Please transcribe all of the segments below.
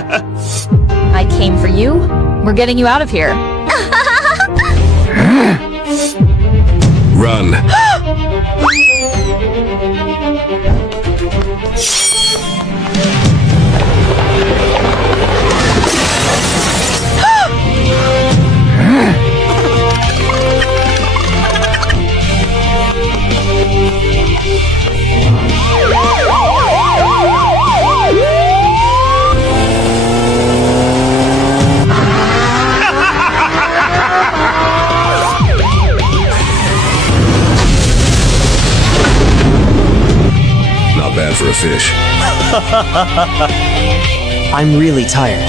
I came for you. We're getting you out of here. Run. Not bad for a fish. I'm really tired.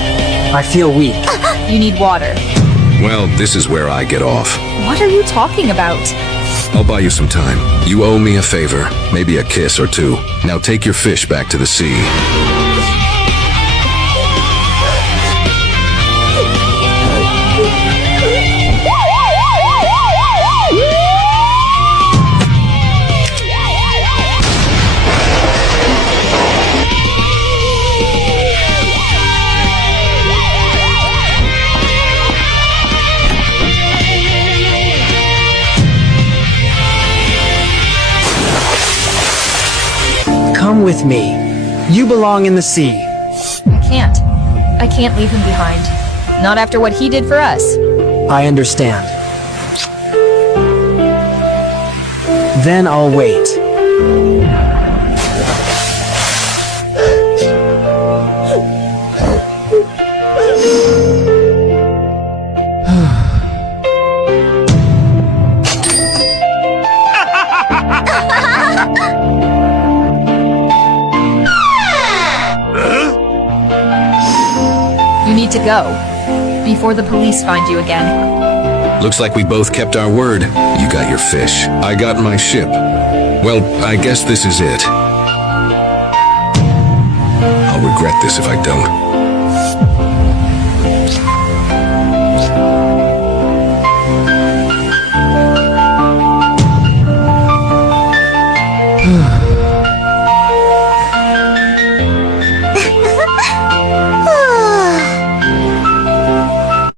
I feel weak. You need water. Well, this is where I get off. What are you talking about? I'll buy you some time. You owe me a favor, maybe a kiss or two. Now take your fish back to the sea. Come with me. You belong in the sea. I can't. I can't leave him behind. Not after what he did for us. I understand. Then I'll wait. You need to go. Before the police find you again. Looks like we both kept our word. You got your fish. I got my ship. Well, I guess this is it. I'll regret this if I don't.